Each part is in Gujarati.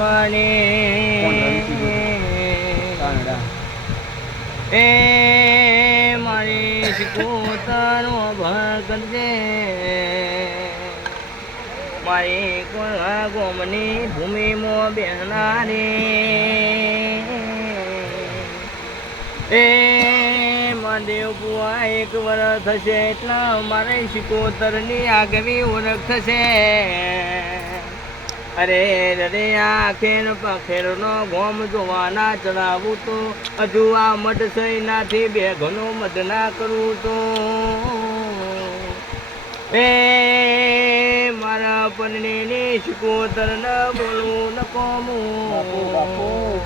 માને એ મારી શિકોતરનો ભગત મારી કોળા ગોમની ભૂમિમાં બેહનારી એ મહાદેવ બુઆ 1 વર્ષ થશે એટલે મારે શિકોતરની આગવી ઓળખ થશે. અરે રે આખેર પખેરનો ગોમ જોવાના ચડાવું તો હજુ આ મઢ સૈનાથી 2 ઘણો મધ ના કરવું તો એ મારા પત્નીની શિકોતર ન બોલવું ન કોમું.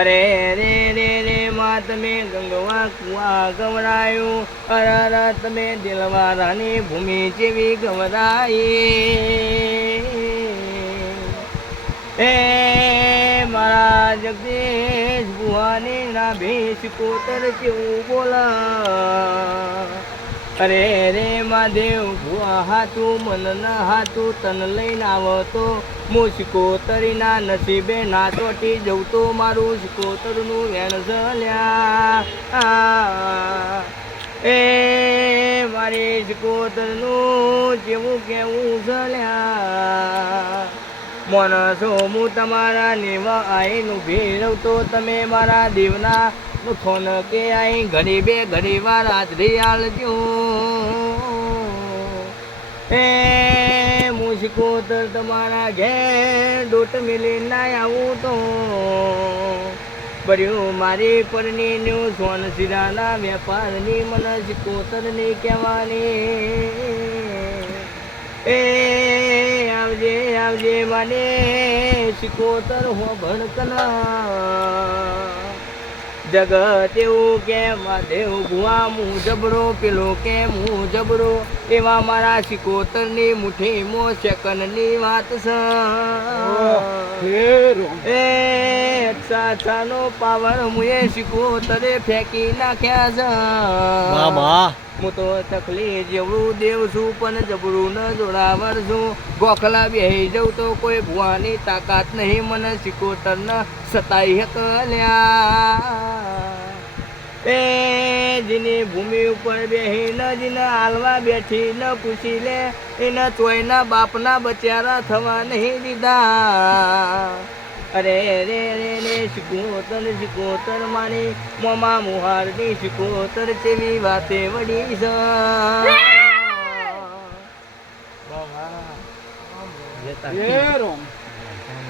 અરે રે રે રે માં તમે ગંગવા કુવા ગવરાયું અરે તમે દિલવારાની ભૂમિ જેવી ગવરાઈ એ મારા જગદીશ બુહાની નાભી શિકોતર કેવું બોલા. અરે રે મહાદેવ ભુવા હાથું મન ના હાથું તન લઈને આવો તો હું શિકોતરીના નસીબે ના ચોટી જવું તો મારું શિકોતરનું વેણ ઝલ્યા એ મારી શિકોતરનું જેવું કેવું ઝલ્યા. માણસો હું તમારા નેવા આઈનું ભીરવ તો તમે મારા દેવના ફોન કે આઈ ઘડી 2 ઘડી વાર હાજરી આલજો એ હું શિકોતર તમારા ઘેર ડોટ મિલી ના આવું તો ભર્યું મારી પરણીનું સોન શીરાના વેપારની મને શિકોતરની કહેવાની એ આવજે આવજે મને શિકોતર હો ભણકના. જગત એવું કે મહાદેવ ભુવા હું જબરો પેલો કે હું જબરો એવા મારા શિકોતરની મુઠ્ઠીમાં સેકન્ડની વાત છે. એ અચ્છાનો પાવર મુએ શિકોતરે ફેંકી નાખ્યા છે. હું તો તકલી જેવડું દેવ છું પણ જબરું ન જોડાવર છું. ગોખલા બેહી જવું તો કોઈ ભુવાની તાકાત નહીં મને શિકોતર ન સતાઈ હકલ્યા એ જેની ભૂમિ ઉપર બેહી ન જીને હાલવા બેઠી ન પૂછી લે એના ચોયના બાપના બચારા થવા નહીં દીધા. અરે રે રે રે શિકોતર શિકોતર માની મોમા મુહારની શિકોતર જેવી વાતે વડી છે.